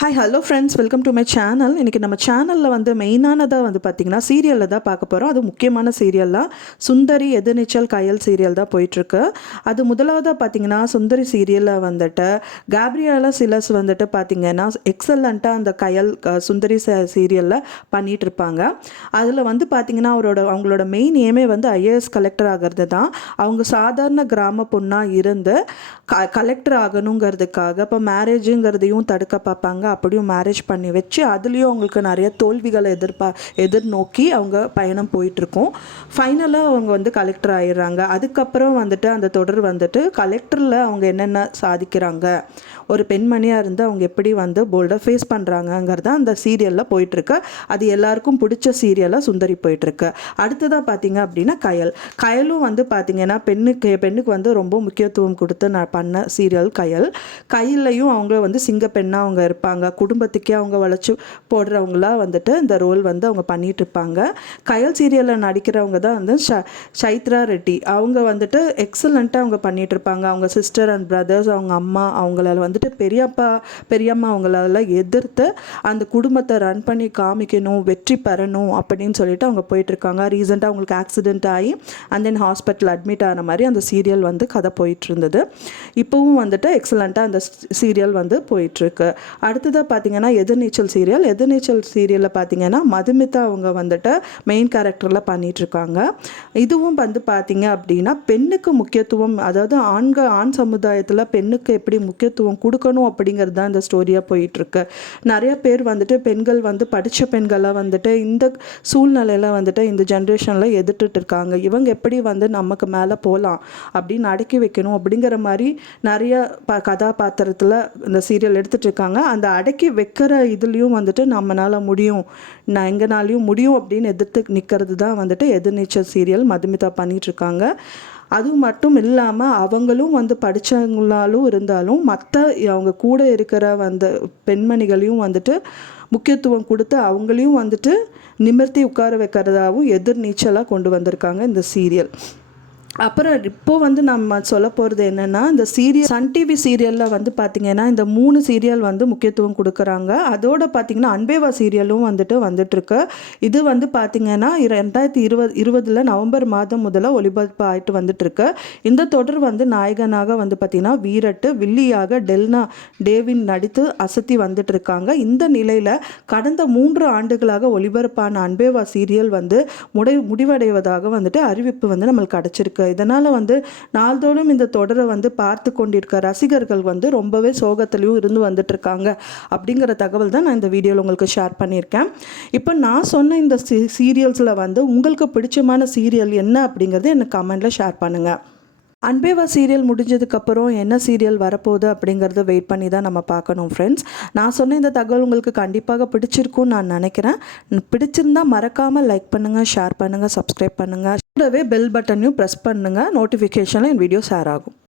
Hi hello friends, welcome to my channel. இன்றைக்கி நம்ம சேனலில் வந்து மெயினானதாக வந்து பார்த்திங்கன்னா சீரியலில் தான் பார்க்க போகிறோம். அது முக்கியமான சீரியல்லாம் சுந்தரி எதிர்நீச்சல் கயல் சீரியல் தான் போயிட்டுருக்கு. அது முதலாவதாக பார்த்திங்கன்னா சுந்தரி சீரியலில் வந்துட்டு கேப்ரியலா சிலஸ் வந்துட்டு பார்த்திங்கன்னா எக்ஸலண்ட்டாக அந்த கயல் சுந்தரி சீரியலில் பண்ணிகிட்ருப்பாங்க. அதில் வந்து பார்த்திங்கன்னா அவங்களோட மெயின் ஏமே வந்து ஐஏஎஸ் கலெக்டர் ஆகிறது தான். அவங்க சாதாரண கிராம பொண்ணாக இருந்து கலெக்டர் ஆகணுங்கிறதுக்காக இப்போ மேரேஜுங்கிறதையும் தடுக்க பார்ப்பாங்க. அப்படியும் மேரேஜ் பண்ணி வச்சு அதுலேயும் அவங்களுக்கு நிறைய தோல்விகளை எதிர்நோக்கி அவங்க பயணம் போயிட்டுருக்கோம். ஃபைனலாக அவங்க வந்து கலெக்டர் ஆகிடுறாங்க. அதுக்கப்புறம் வந்துட்டு அந்த தொடர் வந்துட்டு கலெக்டரில் அவங்க என்னென்ன சாதிக்கிறாங்க, ஒரு பெண்மணியாக இருந்து அவங்க எப்படி வந்து போல்டாக ஃபேஸ் பண்ணுறாங்கங்கிறது அந்த சீரியலில் போயிட்டுருக்கு. அது எல்லாருக்கும் பிடிச்ச சீரியலாக சுந்தரி போயிட்டுருக்கு. அடுத்ததாக பார்த்தீங்க அப்படின்னா கயலும் வந்து பார்த்திங்கன்னா பெண்ணுக்கு வந்து ரொம்ப முக்கியத்துவம் கொடுத்து நான் பண்ண சீரியல் கயல்லையும் அவங்க வந்து சிங்க பெண்ணாக அவங்க இருப்பாங்க. குடும்பத்துக்கே அவங்க வளைச்சி போடுறவங்களா வந்துட்டு இந்த ரோல் வந்து அவங்க பண்ணிட்டு இருப்பாங்க. கயல் சீரியலில் நடிக்கிறவங்க தான் வந்து சைத்ரா ரெட்டி. அவங்க வந்துட்டு எக்ஸலண்ட்டாக அவங்க பண்ணிட்டு இருப்பாங்க. அவங்க சிஸ்டர் அண்ட் பிரதர்ஸ், அவங்க அம்மா, அவங்களால வந்துட்டு பெரியம்மா அவங்களால எதிர்த்து அந்த குடும்பத்தை ரன் பண்ணி காமிக்கணும், வெற்றி பெறணும் அப்படின்னு சொல்லிட்டு அவங்க போயிட்டுருக்காங்க. ரீசெண்டாக அவங்களுக்கு ஆக்சிடென்ட் ஆகி அண்ட் தென் ஹாஸ்பிட்டல் அட்மிட் ஆன மாதிரி அந்த சீரியல் வந்து கதை போயிட்டு இருந்தது. இப்போவும் வந்துட்டு எக்ஸலண்ட்டாக அந்த சீரியல் வந்து போயிட்டுருக்கு. அடுத்ததாக பார்த்தீங்கன்னா எதிர்நீச்சல் சீரியலில் பார்த்தீங்கன்னா மதுமிதா அவங்க வந்துட்டு மெயின் கேரக்டரில் பண்ணிகிட்ருக்காங்க. இதுவும் வந்து பார்த்தீங்க அப்படின்னா பெண்ணுக்கு முக்கியத்துவம், அதாவது ஆண் சமுதாயத்தில் பெண்ணுக்கு எப்படி முக்கியத்துவம் கொடுக்கணும் அப்படிங்கிறது தான் இந்த ஸ்டோரியாக போயிட்டுருக்கு. நிறைய பேர் வந்துட்டு பெண்கள் வந்து படித்த பெண்களை வந்துட்டு இந்த சூழ்நிலையில் வந்துட்டு இந்த ஜென்ரேஷனில் எதிர்த்துட்டு இருக்காங்க. இவங்க எப்படி வந்து நமக்கு மேலே போகலாம் அப்படின்னு அடக்கி வைக்கணும் அப்படிங்கிற மாதிரி நிறைய கதாபாத்திரத்தில் இந்த சீரியல் எடுத்துகிட்டு இருக்காங்க. அந்த அடக்கி வைக்கிற இதுலேயும் வந்துட்டு நம்மளால் முடியும், நான் எங்கனாலையும் முடியும் அப்படின்னு எதிர்த்து நிற்கிறது தான் வந்துட்டு எதிர்நீச்சல் சீரியல் மதுமிதா பண்ணிகிட்ருக்காங்க. அது மட்டும் இல்லாமல் அவங்களும் வந்து படித்தவங்களாலும் இருந்தாலும் மற்ற அவங்க கூட இருக்கிற வந்து பெண்மணிகளையும் வந்துட்டு முக்கியத்துவம் கொடுத்து அவங்களையும் வந்துட்டு நிமிர்த்தி உட்கார வைக்கிறதாகவும் எதிர்நீச்சலாக கொண்டு வந்திருக்காங்க இந்த சீரியல். அப்புறம் இப்போது வந்து நம்ம சொல்ல போகிறது என்னென்னா, இந்த சீரியல் சன் டிவி சீரியலில் வந்து பார்த்திங்கன்னா இந்த 3 சீரியல் வந்து முக்கியத்துவம் கொடுக்குறாங்க. அதோடு பார்த்திங்கன்னா அன்பேவா சீரியலும் வந்துட்டுருக்கு. இது வந்து பார்த்திங்கன்னா 2020 நவம்பர் மாதம் முதல்ல ஒளிபரப்பு ஆகிட்டு வந்துட்டுருக்கு. இந்த தொடர் வந்து நாயகனாக வந்து பார்த்திங்கன்னா வீரட்டு, வில்லியாக டேவின் நடித்து அசத்தி வந்துட்டுருக்காங்க. இந்த நிலையில் கடந்த 3 ஆண்டுகளாக ஒளிபரப்பான அன்பேவா சீரியல் வந்து முடிவடைவதாக வந்துட்டு அறிவிப்பு வந்து நம்மளுக்கு கிடச்சிருக்கு. இதனால் வந்து நாள்தோறும் இந்த தொடரை வந்து பார்த்து கொண்டிருக்க ரசிகர்கள் வந்து ரொம்பவே சோகத்திலையும் இருந்து வந்துட்டுருக்காங்க அப்படிங்கிற தகவல் தான் நான் இந்த வீடியோவில் உங்களுக்கு ஷேர் பண்ணியிருக்கேன். இப்போ நான் சொன்ன இந்த சீரியல்ஸில் வந்து உங்களுக்கு பிடிச்சமான சீரியல் என்ன அப்படிங்கிறது எனக்கு கமெண்டில் ஷேர் பண்ணுங்கள். அன்பேவா சீரியல் முடிஞ்சதுக்கப்புறம் என்ன சீரியல் வரப்போகுது அப்படிங்கிறத வெயிட் பண்ணி தான் நம்ம பார்க்கணும் ஃப்ரெண்ட்ஸ். நான் சொன்ன இந்த தகவல் உங்களுக்கு கண்டிப்பாக பிடிச்சிருக்கும்னு நான் நினைக்கிறேன். பிடிச்சிருந்தால் மறக்காமல் லைக் பண்ணுங்கள், ஷேர் பண்ணுங்கள், சப்ஸ்கிரைப் பண்ணுங்கள். கூடவே பெல் பட்டனையும் ப்ரெஸ் பண்ணுங்கள். நோட்டிஃபிகேஷனில் என் வீடியோ ஷேர் ஆகும்.